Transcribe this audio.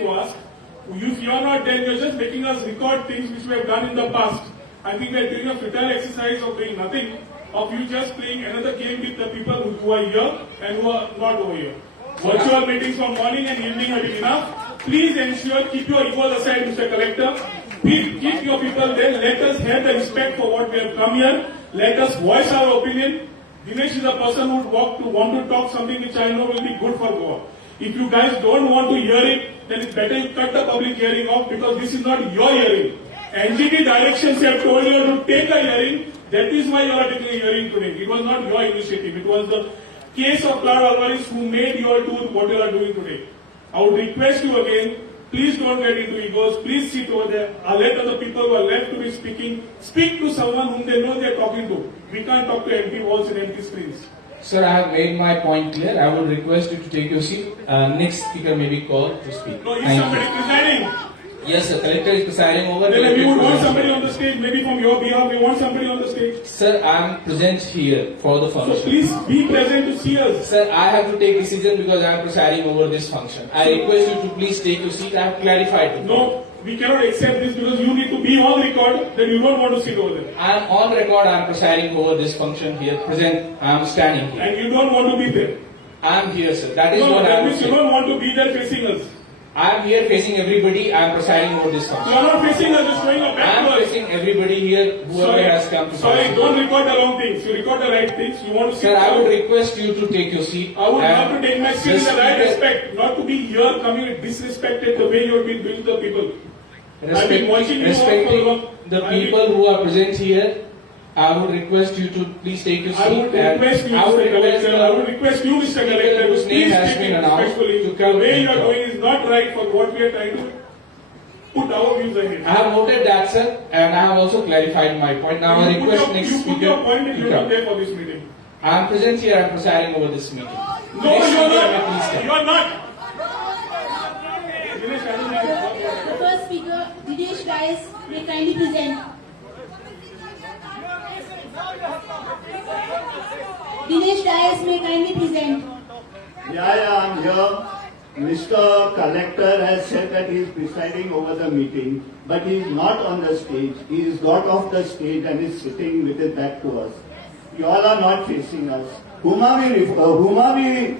to ask. If you are not there, you are just making us record things which we have done in the past. I think we are doing a futile exercise of doing nothing, of you just playing another game with the people who are here and who are not over here. Virtual meetings from morning and evening have been enough. Please ensure, keep your ego aside, Mr. Collector. Please keep your people there. Let us have the respect for what we have come here. Let us voice our opinion. Dinesh is a person who would want to talk something which I know will be good for Goa. If you guys don't want to hear it, then it's better you cut the public hearing off, because this is not your hearing. NGT directions have told you to take a hearing. That is why you are taking a hearing today. It was not your initiative. It was the case of Clara Alvarez who made you all do what you are doing today. I would request you again, please don't get into egos. Please sit over there. I'll let other people who are left to be speaking, speak to someone whom they know they are talking to. We can't talk to empty walls and empty screens. Sir, I have made my point clear. I would request you to take your seat. Next speaker may be called to speak. No, is somebody presiding? Yes, sir. Collector is presiding over. Then we would want somebody on the stage. Maybe from your behalf, we want somebody on the stage. Sir, I am present here for the function. So please be present to see us. Sir, I have to take decision because I am presiding over this function. I request you to please take your seat. I have clarified it. No, we cannot accept this because you need to be on record that you don't want to sit over there. I am on record. I am presiding over this function here. Present. I am standing here. And you don't want to be there. I am here, sir. That is No, what I that am means you saying. don't want to be there facing us. I am here facing everybody. I am presiding over this You function. are not facing us, just showing a I back am to us. facing everybody here. Whoever has come to Sorry, function. don't record the wrong things. You record the right things. You want to sit Sir, I down. would request you to take your seat. I would love And to take my seat in the the right speaker- respect, not to be here coming disrespected the way you have been doing to the people. I've been watching you all for Respecting long. the I've been- people who are present here, I would request you to please take your seat. I would and request you, I would Mr. request Collector. I would request you, Mr. Collector, whose to name please has speak been announced respectfully. to The come way and you are talk. doing is not right for what we are trying to put our views ahead. I have noted that, sir, and I have also clarified my point. Now I You put request your- next you put speaker your point and to you're not come. there for this meeting. I am present here. I am presiding over this meeting. No, Next you are speaker may please not. come. You are not. Dinesh, I don't know. The first speaker, Dinesh Dias, may kindly present. Dinesh Dias may kindly present. Yeah, I'm here. Mr. Collector has said that he is presiding over the meeting, but he is not on the stage. He is got off the stage and is sitting with his back to us. You all are not facing us. Whom are we